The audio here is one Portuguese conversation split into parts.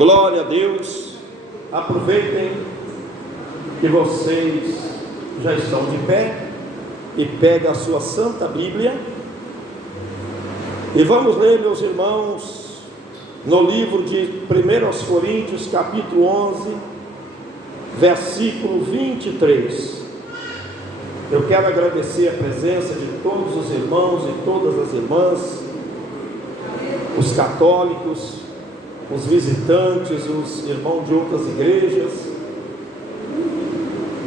Glória a Deus. Aproveitem que vocês já estão de pé e peguem a sua Santa Bíblia e vamos ler, meus irmãos, no livro de 1 Coríntios, capítulo 11, versículo 23. Eu quero agradecer a presença de todos os irmãos e todas as irmãs, os católicos, os visitantes, os irmãos de outras igrejas.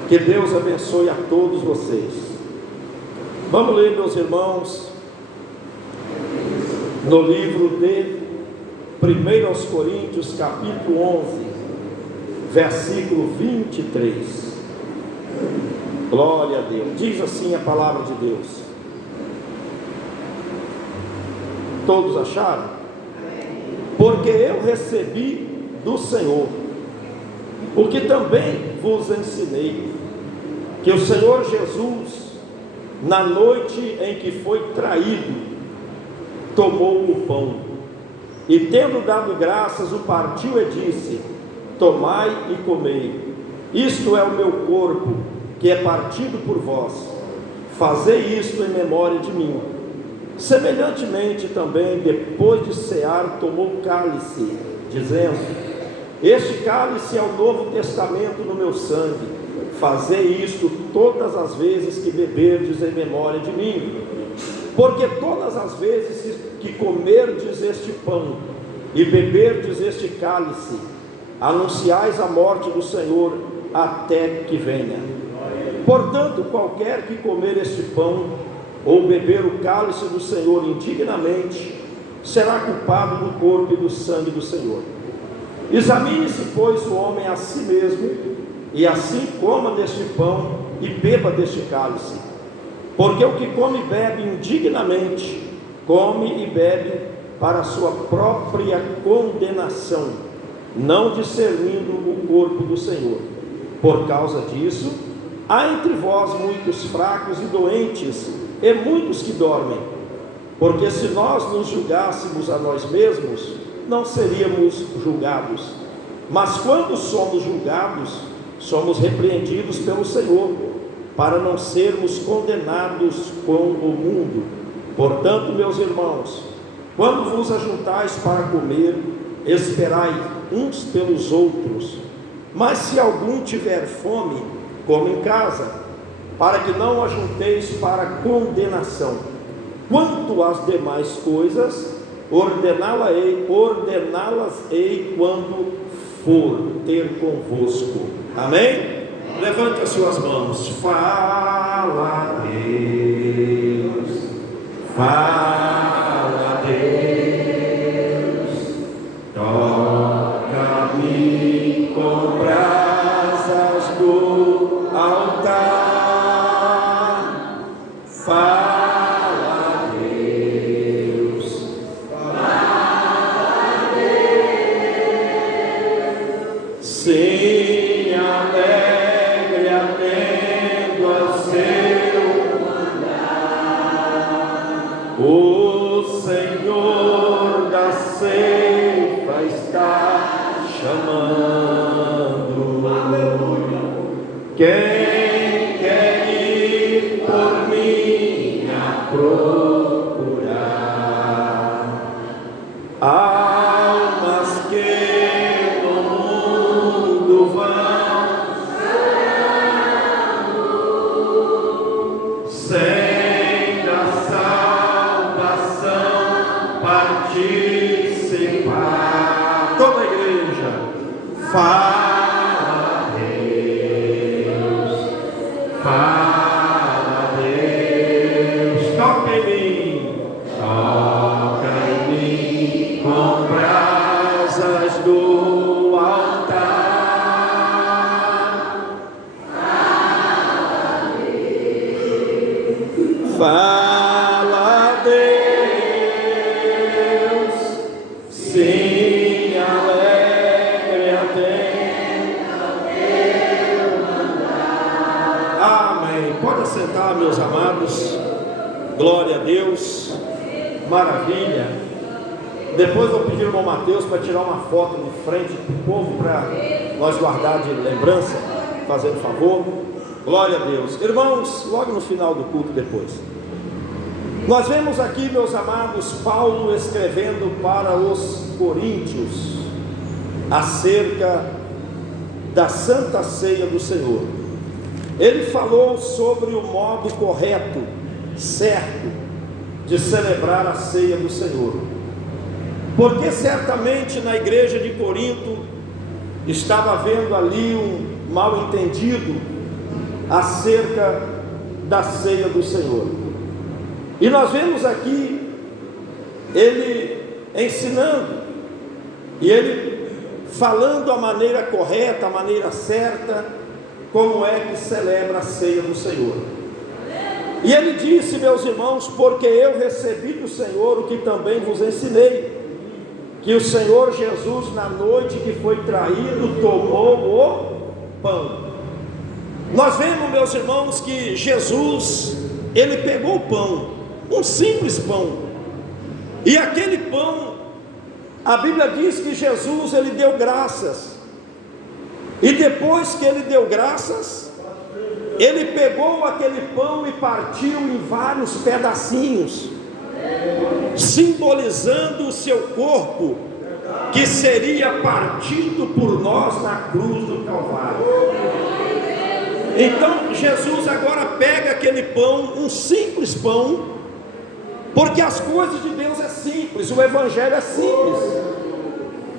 Que Deus abençoe a todos vocês. Vamos ler, meus irmãos, no livro de 1 Coríntios, capítulo 11, versículo 23. Glória a Deus. Diz assim a palavra de Deus. Todos acharam? Porque eu recebi do Senhor o que também vos ensinei, que o Senhor Jesus, na noite em que foi traído, tomou o pão e, tendo dado graças, o partiu e disse: tomai e comei, isto é o meu corpo, que é partido por vós, fazei isto em memória de mim. Semelhantemente também, depois de cear, tomou o cálice, dizendo: este cálice é o novo testamento no meu sangue, fazei isto todas as vezes que beberdes em memória de mim. Porque todas as vezes que comerdes este pão e beberdes este cálice, anunciais a morte do Senhor até que venha. Portanto, qualquer que comer este pão ou beber o cálice do Senhor indignamente, será culpado do corpo e do sangue do Senhor. Examine-se, pois, o homem a si mesmo, e assim coma deste pão e beba deste cálice. Porque o que come e bebe indignamente, come e bebe para a sua própria condenação, não discernindo o corpo do Senhor. Por causa disso, há entre vós muitos fracos e doentes, e muitos que dormem. Porque se nós nos julgássemos a nós mesmos, não seríamos julgados. Mas quando somos julgados, somos repreendidos pelo Senhor, para não sermos condenados com o mundo. Portanto, meus irmãos, quando vos ajuntais para comer, esperai uns pelos outros. Mas se algum tiver fome, coma em casa, para que não ajunteis para condenação. Quanto às demais coisas, ordená-las-ei quando for ter convosco. Amém? Levante as suas mãos. Fala, Deus. Fala, Deus. Toca-me com brasas do altar. Fala, Deus. Fala, Deus. Sim, alegre atendo ao seu mandar. O Senhor da ceifa está chamando. Aleluia. Quem quer ir por mim a procurar almas que no mundo vão sem da salvação participar. Toda a igreja fala, Deus, fala, Deus, toca em mim com brasas do altar. Fala, Deus, sim, alegre atento ao teu mandar. Amém. Pode assentar, meus amados. Glória a Deus. Maravilha. Depois vou pedir ao irmão Mateus para tirar uma foto de frente do povo, para nós guardar de lembrança, fazendo favor. Glória a Deus. Irmãos, logo no final do culto depois, nós vemos aqui, meus amados, Paulo escrevendo para os coríntios acerca da Santa Ceia do Senhor. Ele falou sobre o modo correto, certo, de celebrar a ceia do Senhor, porque certamente na igreja de Corinto estava havendo ali um mal entendido acerca da ceia do Senhor. E nós vemos aqui ele ensinando, e ele falando a maneira correta, a maneira certa, como é que celebra a ceia do Senhor. E ele disse, meus irmãos, porque eu recebi do Senhor o que também vos ensinei, que o Senhor Jesus, na noite que foi traído, tomou o pão. Nós vemos, meus irmãos, que Jesus, ele pegou o pão, um simples pão, e aquele pão, a Bíblia diz que Jesus, ele deu graças, e depois que ele deu graças, ele pegou aquele pão e partiu em vários pedacinhos, simbolizando o seu corpo, que seria partido por nós na cruz do Calvário. Então Jesus agora pega aquele pão, um simples pão, porque as coisas de Deus é simples, o Evangelho é simples,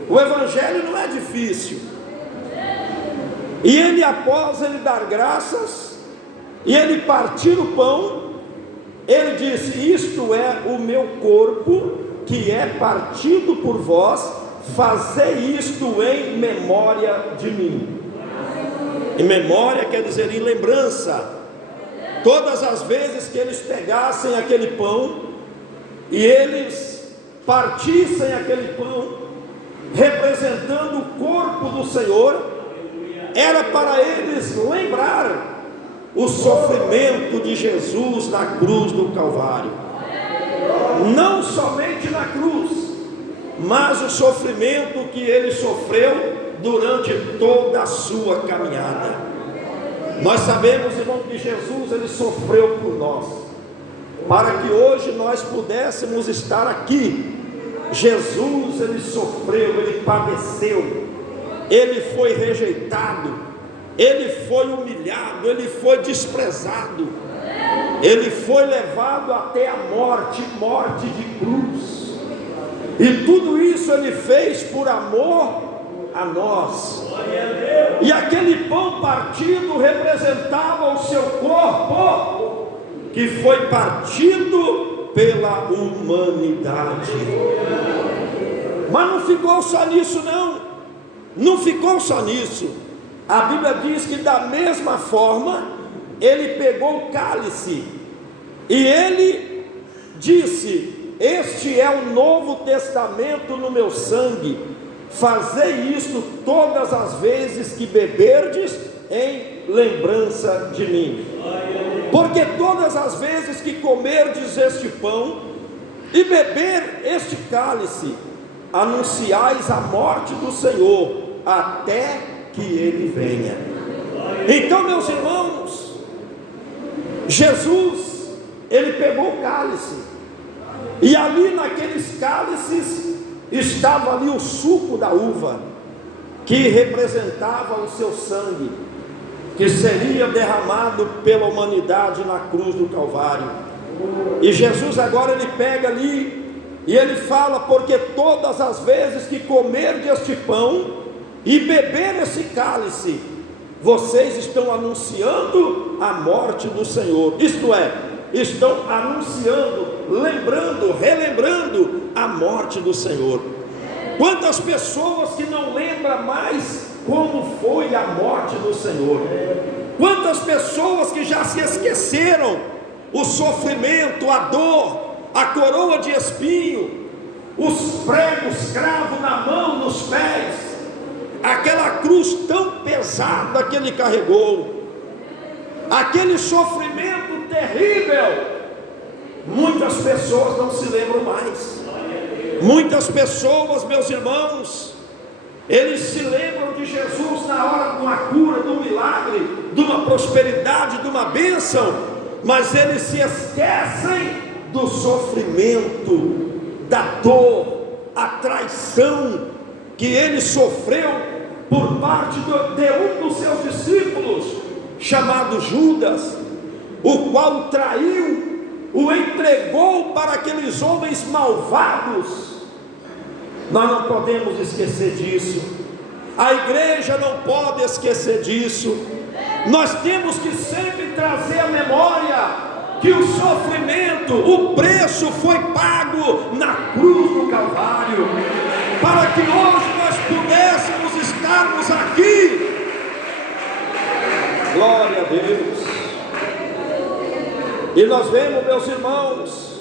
o Evangelho não é difícil. E ele, após ele dar graças, e ele partir o pão, ele disse: isto é o meu corpo, que é partido por vós, fazei isto em memória de mim. Em memória quer dizer em lembrança. Todas as vezes que eles pegassem aquele pão, e eles partissem aquele pão, representando o corpo do Senhor, era para eles lembrar o sofrimento de Jesus na cruz do Calvário. Não somente na cruz, mas o sofrimento que ele sofreu durante toda a sua caminhada. Nós sabemos, irmão, que Jesus, ele sofreu por nós, para que hoje nós pudéssemos estar aqui. Jesus, ele sofreu, ele padeceu, ele foi rejeitado, ele foi humilhado, ele foi desprezado, ele foi levado até a morte, morte de cruz, e tudo isso ele fez por amor a nós. E aquele pão partido representava o seu corpo, que foi partido pela humanidade. Mas não ficou só nisso, não ficou só nisso. A Bíblia diz que da mesma forma ele pegou o cálice e ele disse: este é o novo testamento no meu sangue, fazei isto todas as vezes que beberdes em lembrança de mim. Porque todas as vezes que comerdes este pão e beber este cálice, anunciais a morte do Senhor até que ele venha. Então, meus irmãos, Jesus, ele pegou o cálice, e ali naqueles cálices estava ali o suco da uva, que representava o seu sangue, que seria derramado pela humanidade na cruz do Calvário. E Jesus agora ele pega ali e ele fala: porque todas as vezes que comerdes este pão e beber esse cálice, vocês estão anunciando a morte do Senhor. Isto é, estão anunciando, lembrando, relembrando a morte do Senhor. Quantas pessoas que não lembram mais como foi a morte do Senhor? Quantas pessoas que já se esqueceram o sofrimento, a dor, a coroa de espinho, os pregos cravos na mão, nos pés, aquela cruz tão pesada que ele carregou, aquele sofrimento terrível. Muitas pessoas não se lembram mais, Muitas pessoas, meus irmãos, eles se lembram de Jesus na hora de uma cura, de um milagre, de uma prosperidade, de uma bênção, mas eles se esquecem do sofrimento, da dor, a traição que ele sofreu por parte de um dos seus discípulos, chamado Judas, o qual o traiu, o entregou para aqueles homens malvados. Nós não podemos esquecer disso, a igreja não pode esquecer disso. Nós temos que sempre trazer à memória que o sofrimento, o preço foi pago na cruz do Calvário, para que hoje nós pudéssemos estarmos aqui. Glória a Deus. E nós vemos, meus irmãos,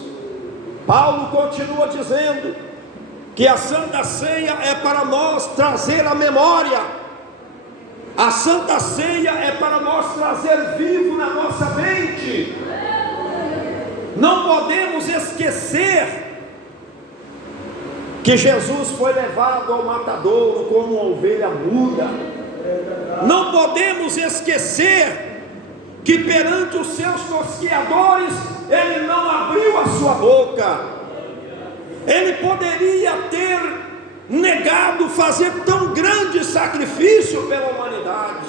Paulo continua dizendo que a Santa Ceia é para nós trazer a memória. A Santa Ceia é para nós trazer vivo na nossa mente. Não podemos esquecer que Jesus foi levado ao matadouro como uma ovelha muda. Não podemos esquecer que perante os seus tosqueadores ele não abriu a sua boca. Ele poderia ter negado fazer tão grande sacrifício pela humanidade,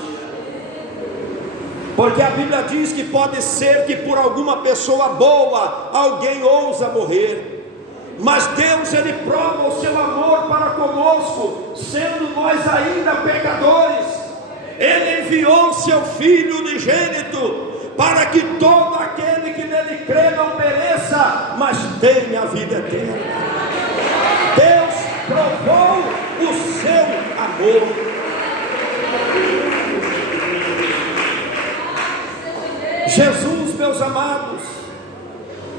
porque a Bíblia diz que pode ser que por alguma pessoa boa alguém ousa morrer, mas Deus, ele prova o seu amor para conosco, sendo nós ainda pecadores. Ele enviou seu Filho unigênito para que todo aquele que nele crê não pereça, mas tenha a vida eterna. Deus provou o seu amor. Jesus, meus amados,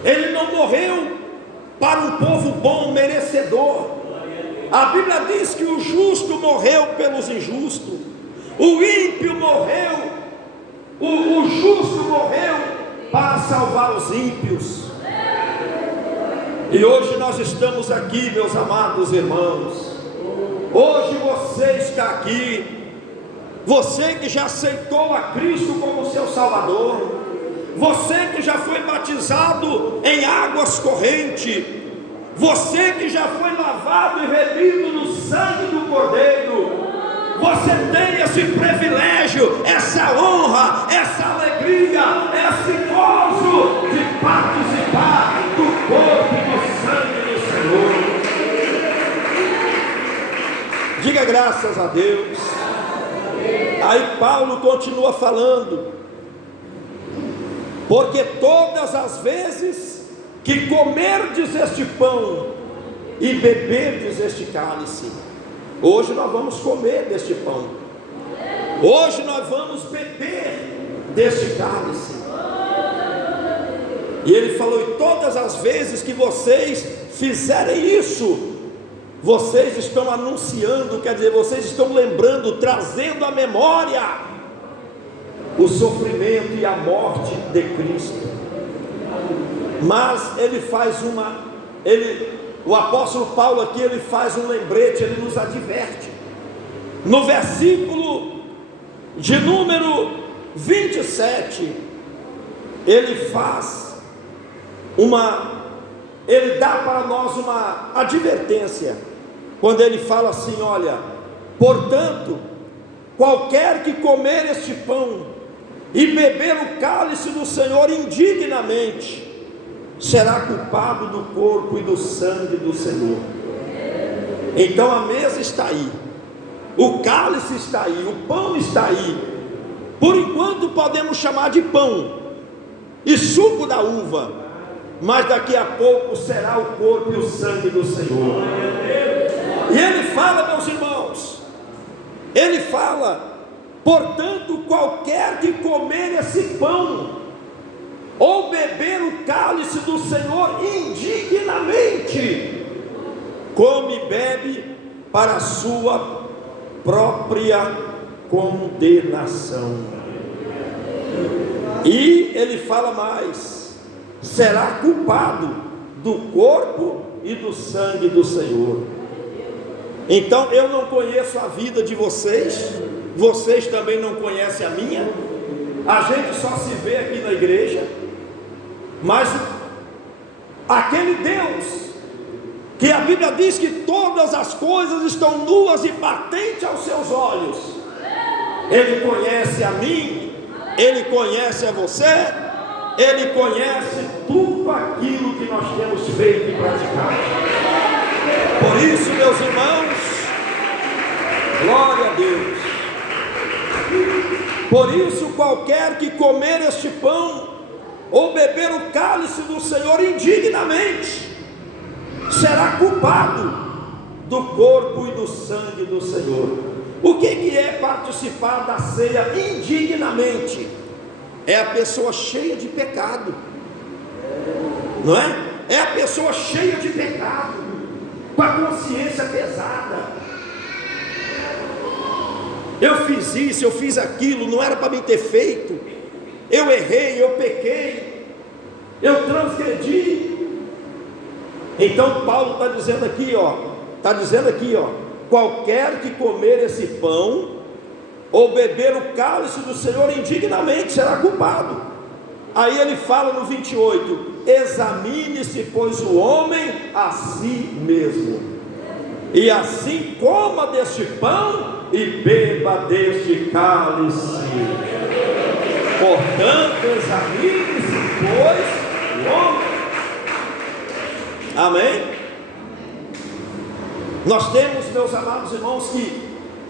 ele não morreu para um povo bom, merecedor. A Bíblia diz que o justo morreu pelos injustos, o ímpio morreu, o justo morreu para salvar os ímpios. E hoje nós estamos aqui, meus amados irmãos. Hoje você está aqui, você que já aceitou a Cristo como seu Salvador, você que já foi batizado em águas correntes, você que já foi lavado e remido no sangue do Cordeiro. Você tem esse privilégio, essa honra, essa alegria, esse gozo de participar do corpo e do sangue do Senhor. Diga graças a Deus. Aí Paulo continua falando: porque todas as vezes que comerdes este pão e beberdes este cálice, hoje nós vamos comer deste pão, hoje nós vamos beber deste cálice. E ele falou: e todas as vezes que vocês fizerem isso, vocês estão anunciando, quer dizer, vocês estão lembrando, trazendo à memória o sofrimento e a morte de Cristo. Mas ele faz o apóstolo Paulo aqui, ele faz um lembrete, ele nos adverte. No versículo de número 27, ele dá para nós uma advertência, quando ele fala assim: olha, portanto, qualquer que comer este pão e beber o cálice do Senhor indignamente, será culpado do corpo e do sangue do Senhor. Então a mesa está aí, o cálice está aí, o pão está aí. Por enquanto podemos chamar de pão e suco da uva, mas daqui a pouco será o corpo e o sangue do Senhor. E ele fala, meus irmãos, ele fala: portanto, qualquer que comer esse pão ou beber o cálice do Senhor indignamente, come e bebe para a sua própria condenação. E ele fala mais: será culpado do corpo e do sangue do Senhor. Então eu não conheço a vida de vocês, vocês também não conhecem a minha. A gente só se vê aqui na igreja, mas aquele Deus que a Bíblia diz que todas as coisas estão nuas e patentes aos seus olhos, Ele conhece a mim, Ele conhece a você, Ele conhece tudo aquilo que nós temos feito e praticado. Por isso, meus irmãos, glória a Deus. Por isso, qualquer que comer este pão ou beber o cálice do Senhor indignamente será culpado do corpo e do sangue do Senhor. O que é participar da ceia indignamente? É a pessoa cheia de pecado, não é? É a pessoa cheia de pecado, com a consciência pesada. Eu fiz isso, eu fiz aquilo, não era para mim ter feito. Eu errei, eu pequei, eu transgredi. Então Paulo está dizendo aqui, qualquer que comer esse pão ou beber o cálice do Senhor indignamente será culpado. Aí ele fala no 28, examine-se pois o homem a si mesmo, e assim coma deste pão e beba deste cálice. Portanto, examine-se pois o homem. Amém? Nós temos, meus amados irmãos, que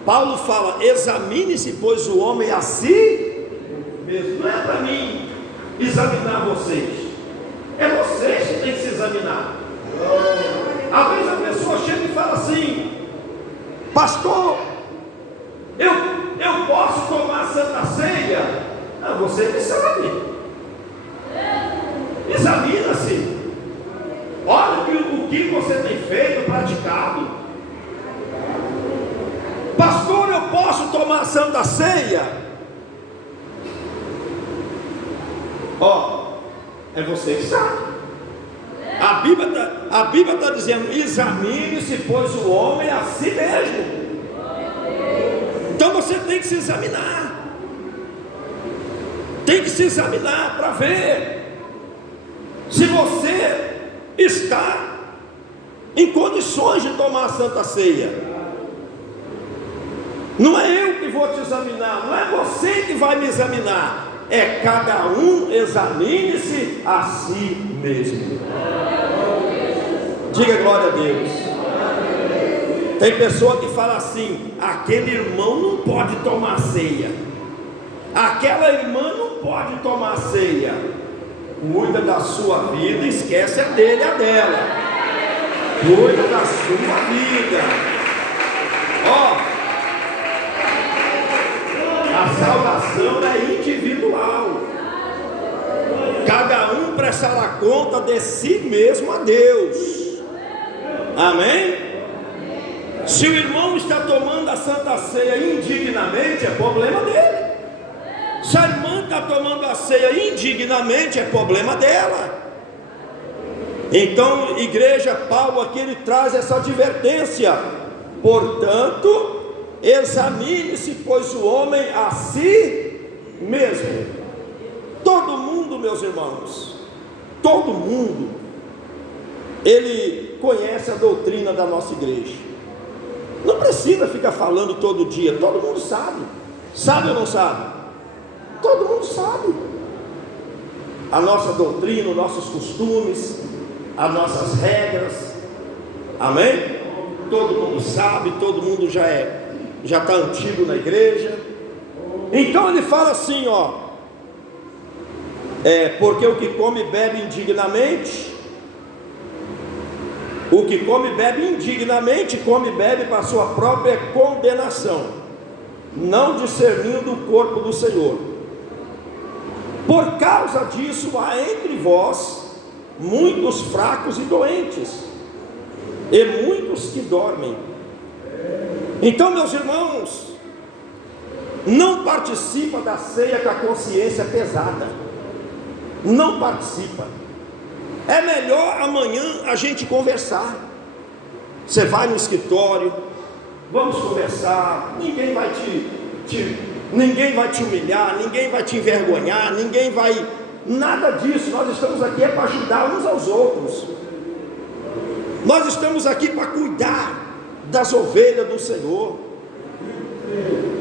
Paulo fala, examine-se pois o homem a si mesmo. Não é para mim examinar vocês, é vocês que têm que se examinar. Às vezes a pessoa chega e fala assim, pastor, eu posso tomar a Santa Ceia? Não, você que sabe. Examina-se. Olha o que você tem feito, praticado. Pastor, eu posso tomar a Santa Ceia? É você que sabe. A Bíblia está dizendo, examine-se pois o homem a si mesmo. Então você tem que se examinar. Tem que se examinar para ver se você está em condições de tomar a Santa Ceia. Não é eu que vou te examinar, não é você que vai me examinar, é cada um examine-se a si mesmo. Diga glória a Deus. Tem pessoa que fala assim, aquele irmão não pode tomar ceia, aquela irmã não pode tomar ceia. Cuida da sua vida, esquece a dele, a dela. Cuida da sua vida. A salvação é individual. Cada um prestará conta de si mesmo a Deus. Amém? Se o irmão está tomando a Santa Ceia indignamente, é problema dele. Se a irmã está tomando a ceia indignamente, é problema dela. Então, igreja, Paulo aqui ele traz essa advertência. Portanto, examine-se pois o homem a si mesmo. Todo mundo, meus irmãos, todo mundo, ele conhece a doutrina da nossa igreja. Não precisa ficar falando todo dia, todo mundo sabe. Sabe ou não sabe? Todo mundo sabe a nossa doutrina, os nossos costumes, as nossas regras. Amém? Todo mundo sabe, todo mundo já está antigo na igreja. Então ele fala assim, porque o que come e bebe indignamente, come e bebe para a sua própria condenação, não discernindo o corpo do Senhor. Por causa disso há entre vós muitos fracos e doentes, e muitos que dormem. Então, meus irmãos, não participa da ceia com a consciência pesada. Não participa. É melhor amanhã a gente conversar. Você vai no escritório, vamos conversar. Ninguém vai ninguém vai te humilhar, ninguém vai te envergonhar, ninguém vai, nada disso. Nós estamos aqui para ajudar uns aos outros. Nós estamos aqui para cuidar das ovelhas do Senhor.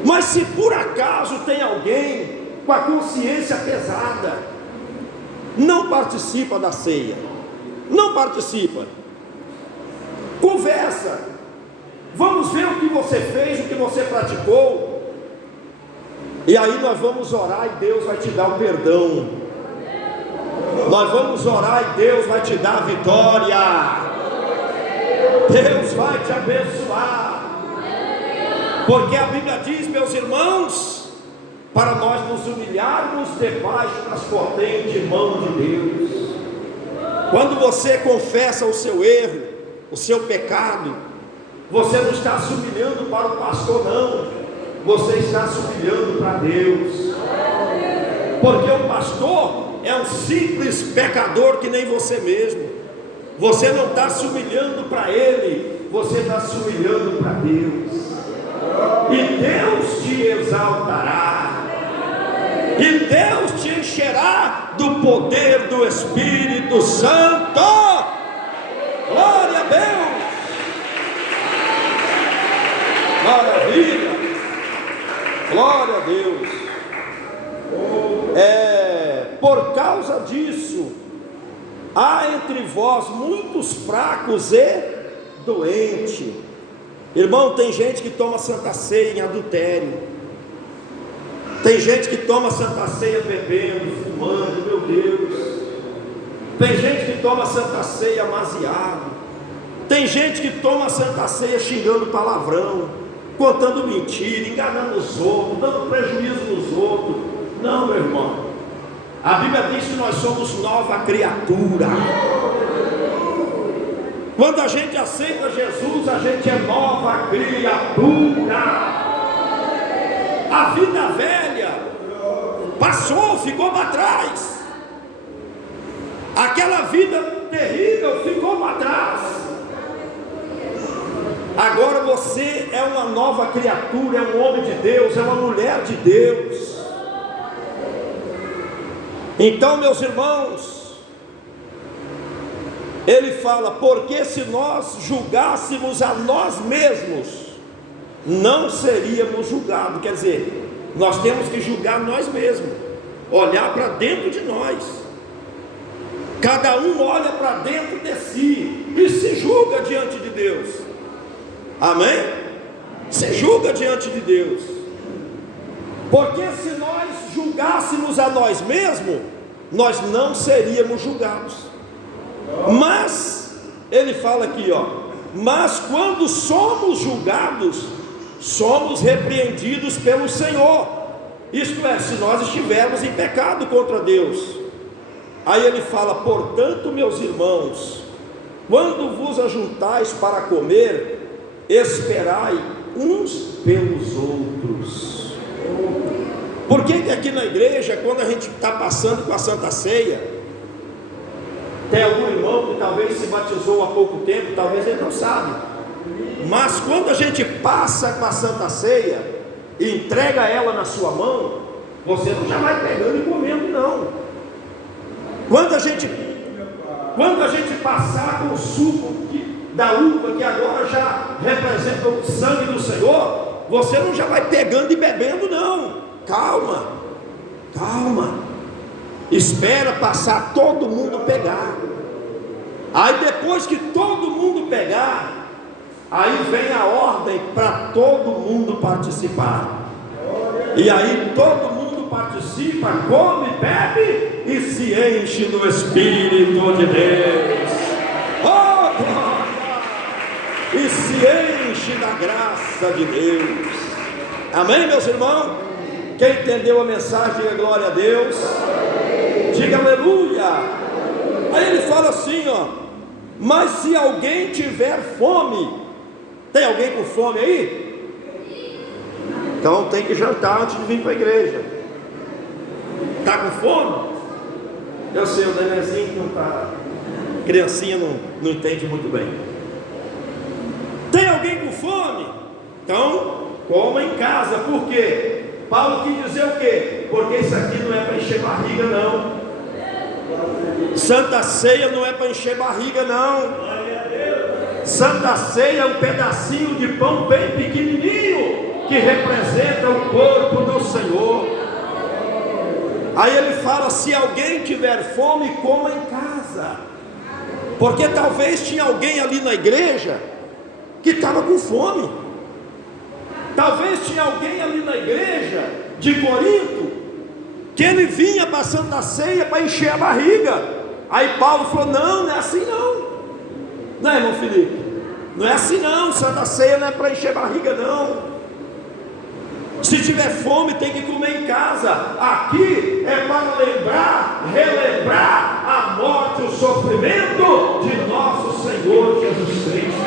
Mas se por acaso tem alguém com a consciência pesada, não participa da ceia, não participa. Conversa, vamos ver o que você fez, o que você praticou, e aí nós vamos orar e Deus vai te dar o perdão. Nós vamos orar e Deus vai te dar a vitória. Deus vai te abençoar, porque a Bíblia diz, meus irmãos, para nós nos humilharmos debaixo das potentes mãos de Deus. Quando você confessa o seu erro, o seu pecado, você não está se humilhando para o pastor, não, você está se humilhando para Deus, porque o pastor é um simples pecador que nem você mesmo. Você não está se humilhando para ele, você está se humilhando para Deus, e Deus te exaltará, e Deus te encherá do poder do Espírito Santo. Glória a Deus, maravilha, glória a Deus. Por causa disso, há entre vós muitos fracos e doentes. Irmão, tem gente que toma Santa Ceia em adultério, tem gente que toma Santa Ceia bebendo, fumando, meu Deus. Tem gente que toma Santa Ceia amaziado, tem gente que toma Santa Ceia xingando palavrão, contando mentira, enganando os outros, dando prejuízo nos outros. Não, meu irmão, a Bíblia diz que nós somos nova criatura. Quando a gente aceita Jesus, a gente é nova criatura. A vida velha passou, ficou para trás. Aquela vida terrível ficou para trás. Agora você é uma nova criatura, é um homem de Deus, é uma mulher de Deus. Então, meus irmãos, ele fala, porque se nós julgássemos a nós mesmos, não seríamos julgados. Quer dizer, nós temos que julgar nós mesmos, olhar para dentro de nós. Cada um olha para dentro de si e se julga diante de Deus. Amém? Se julga diante de Deus. Porque se nós julgássemos a nós mesmos, nós não seríamos julgados. Mas ele fala aqui, mas quando somos julgados, somos repreendidos pelo Senhor. Isto é, se nós estivermos em pecado contra Deus. Aí ele fala, portanto, meus irmãos, quando vos ajuntais para comer, esperai uns pelos outros. Por que aqui na igreja, quando a gente está passando com a Santa Ceia, tem algum irmão que talvez se batizou há pouco tempo, talvez ele não sabe, mas quando a gente passa com a Santa Ceia e entrega ela na sua mão, você não já vai pegando e comendo, não. Quando a gente passar com o suco da uva, que agora já representa o sangue do Senhor, você não já vai pegando e bebendo, não. Calma, calma, espera passar todo mundo pegar. Aí depois que todo mundo pegar, aí vem a ordem para todo mundo participar. E aí todo mundo participa, come, bebe e se enche do Espírito de Deus. Oh, glória! E se enche da graça de Deus. Amém, meus irmãos? Quem entendeu a mensagem, diga glória a Deus. Diga aleluia. Aí ele fala assim, mas se alguém tiver fome, tem alguém com fome aí? Então tem que jantar antes de vir para a igreja. Está com fome? Eu sei, o nenenzinho que não está. Criancinha não entende muito bem. Tem alguém com fome? Então, coma em casa. Por quê? Paulo quis dizer o quê? Porque isso aqui não é para encher barriga, não. Santa Ceia não é para encher barriga, não. Santa Ceia é um pedacinho de pão bem pequenininho, que representa o corpo do Senhor. Aí ele fala: se alguém tiver fome, coma em casa. Porque talvez tinha alguém ali na igreja que estava com fome. Talvez tinha alguém ali na igreja de Corinto que ele vinha para a Santa Ceia para encher a barriga. Aí Paulo falou: não é assim não. Não é, irmão Felipe? Não é assim não. Santa Ceia não é para encher barriga, não. Se tiver fome, tem que comer em casa. Aqui é para relembrar a morte e o sofrimento de nosso Senhor Jesus Cristo.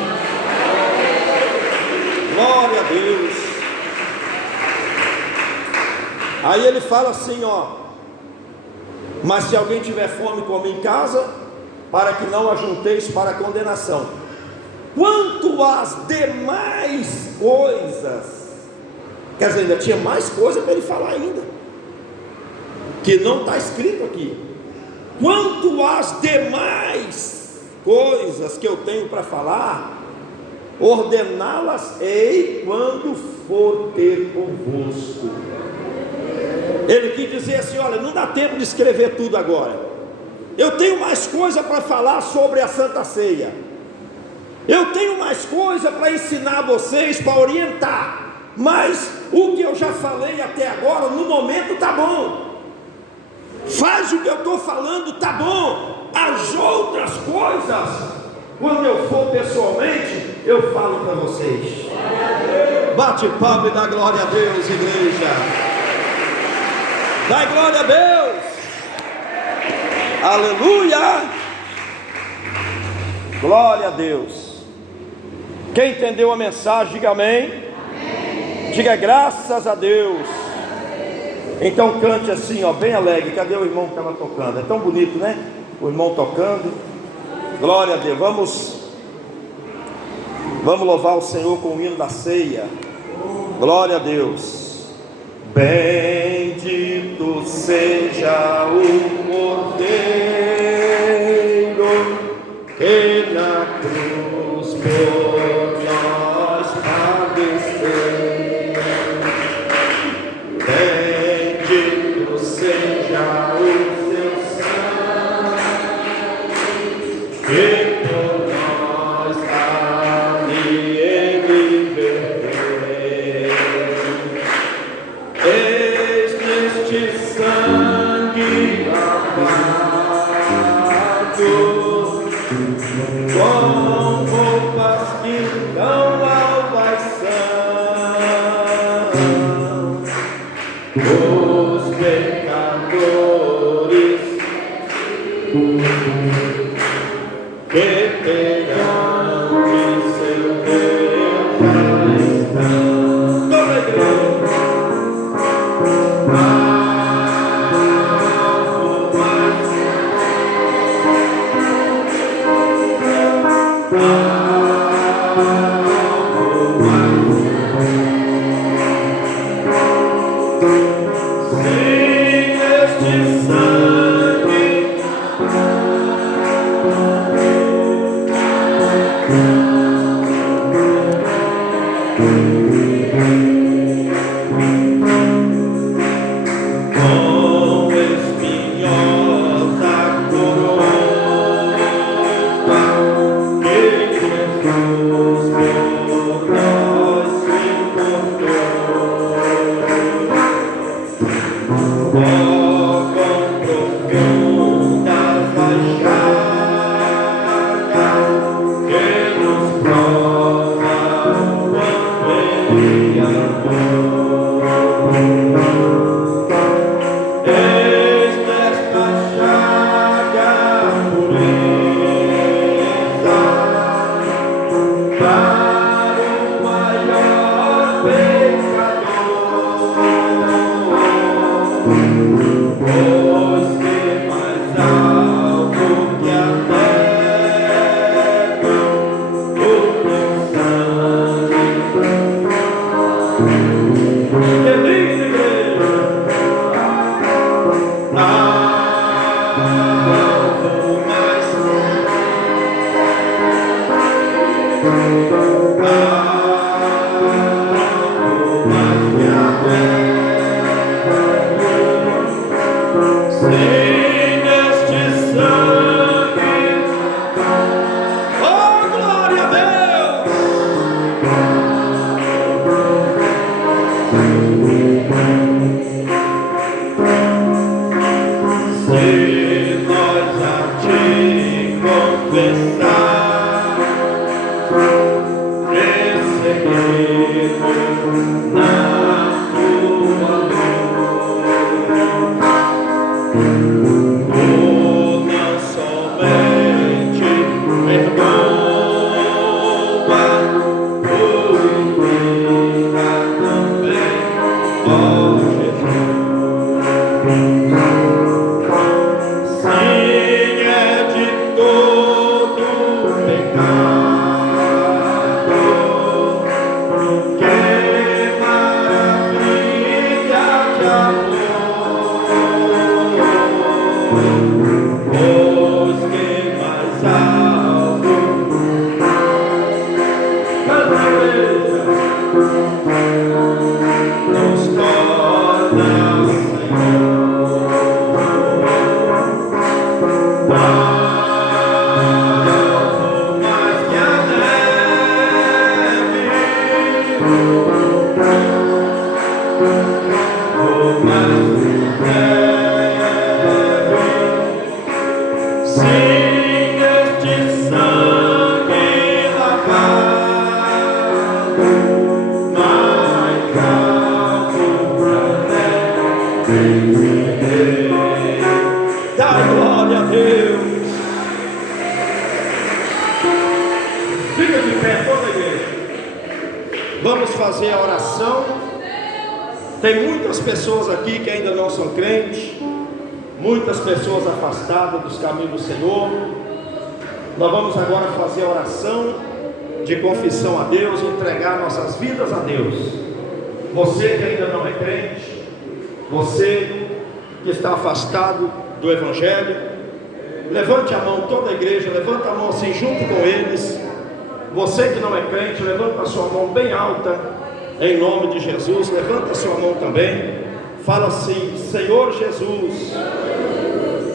Glória a Deus. Aí ele fala assim, ó: mas se alguém tiver fome, come em casa, para que não ajunteis para a condenação. Quanto às demais coisas, quer dizer, ainda tinha mais coisa para ele falar ainda, que não está escrito aqui. Quanto às demais coisas que eu tenho para falar, ordená-las-ei quando for ter convosco. Ele quis dizer assim: olha, não dá tempo de escrever tudo agora. Eu tenho mais coisa para falar sobre a Santa Ceia. Eu tenho mais coisa para ensinar vocês, para orientar. Mas o que eu já falei até agora, no momento está bom. Faz o que eu estou falando, está bom. As outras coisas, quando eu for pessoalmente, eu falo para vocês. Bate palma e dá glória a Deus, igreja. Dá glória a Deus. Aleluia. Glória a Deus. Quem entendeu a mensagem, diga amém. Amém. Diga graças a Deus. Então cante assim, ó, bem alegre. Cadê o irmão que estava tocando? É tão bonito, né? O irmão tocando. Glória a Deus. Vamos louvar o Senhor com o hino da ceia. Glória a Deus. Bendito seja o Cordeiro que na cruz por nós padeceu. Bendito seja o seu sangue que por nós ali ele verteu. Eis neste sangue lavado, com roupas que dão salvação, os pecadores que perante seu Deus já estão. Toda a igreja. Vamos fazer a oração. Tem muitas pessoas aqui que ainda não são crentes, muitas pessoas afastadas dos caminhos do Senhor. Nós vamos agora fazer a oração de confissão a Deus, entregar nossas vidas a Deus. Você que ainda não é crente, você que está afastado do Evangelho, levante a mão, toda a igreja, levanta a mão assim junto com eles. Você que não é crente, levanta a sua mão bem alta, em nome de Jesus. Levanta a sua mão também. Fala assim: Senhor Jesus,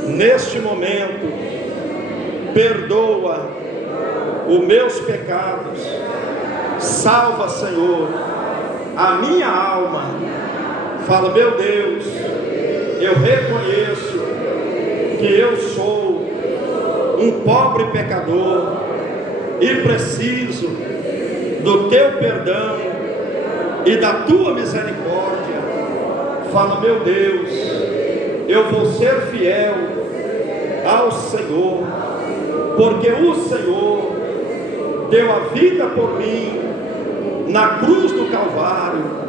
neste momento, perdoa os meus pecados. Salva, Senhor, a minha alma. Fala: meu Deus, eu reconheço que eu sou um pobre pecador e preciso do teu perdão e da tua misericórdia. Fala: meu Deus, eu vou ser fiel ao Senhor, porque o Senhor deu a vida por mim na cruz do Calvário.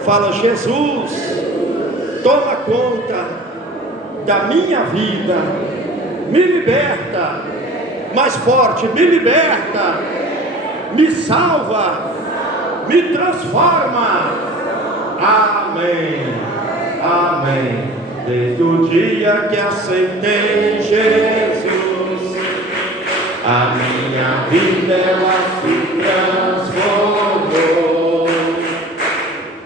Fala: Jesus, toma conta da minha vida, me liberta. Mais forte: me liberta, me salva, me transforma. Amém, amém. Desde o dia que aceitei Jesus, a minha vida ela se transformou.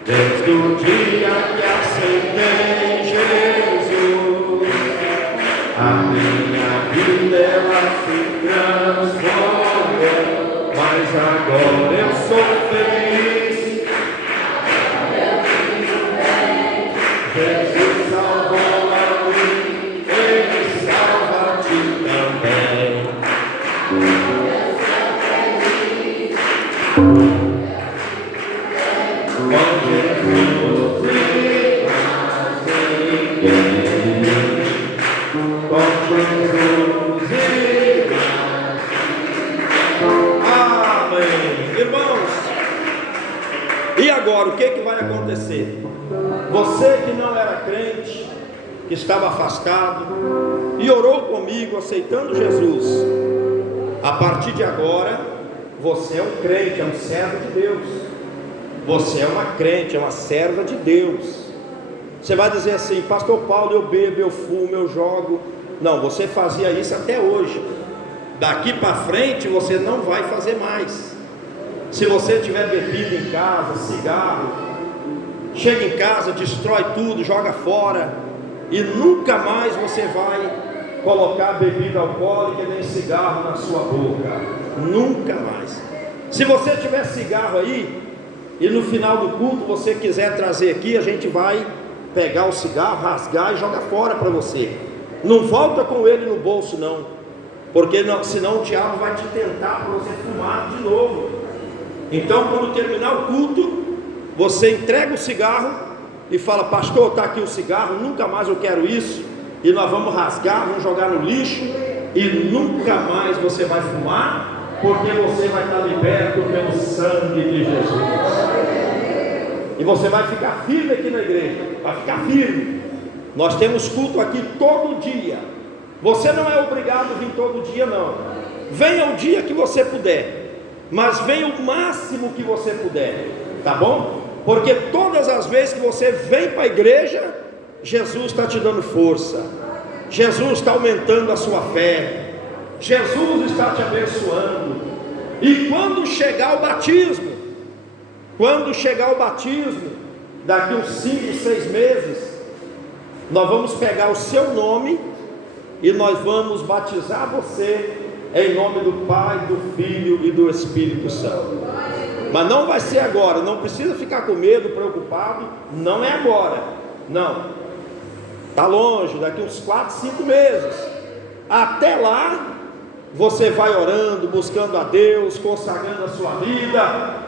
Desde o dia que aceitei Jesus, a minha vida ela se transformou, mas agora eu sou feliz. Jesus salvou a mim, Ele salva a ti também. Com Jesus e mais ninguém. Com Jesus e irmãos, e agora o que vai acontecer? Você que não era crente, que estava afastado e orou comigo aceitando Jesus, a partir de agora você é um crente, é um servo de Deus. Você é uma crente, é uma serva de Deus. Você vai dizer assim: pastor Paulo, eu bebo, eu fumo, eu jogo. Não, você fazia isso até hoje. Daqui para frente você não vai fazer mais. Se você tiver bebido em casa, cigarro, chega em casa, destrói tudo, joga fora, e nunca mais você vai colocar bebida alcoólica nem cigarro na sua boca. Nunca mais. Se você tiver cigarro aí, e no final do culto você quiser trazer aqui, a gente vai pegar o cigarro, rasgar e jogar fora para você. Não volta com ele no bolso não, porque senão o diabo vai te tentar para você fumar de novo. Então, quando terminar o culto, você entrega o cigarro e fala: pastor, está aqui o cigarro, nunca mais eu quero isso. E nós vamos rasgar, vamos jogar no lixo, e nunca mais você vai fumar, porque você vai estar liberto pelo sangue de Jesus. E você vai ficar firme aqui na igreja, vai ficar firme. Nós temos culto aqui todo dia. Você não é obrigado a vir todo dia, não. Venha o dia que você puder, mas venha o máximo que você puder, tá bom? Porque todas as vezes que você vem para a igreja, Jesus está te dando força, Jesus está aumentando a sua fé, Jesus está te abençoando. E quando chegar o batismo, daqui uns 5, 6 meses, nós vamos pegar o seu nome e nós vamos batizar você em nome do Pai, do Filho e do Espírito Santo. Mas não vai ser agora, não precisa ficar com medo, preocupado, não é agora, não, está longe, daqui uns 4, 5 meses. Até lá, você vai orando, buscando a Deus, consagrando a sua vida,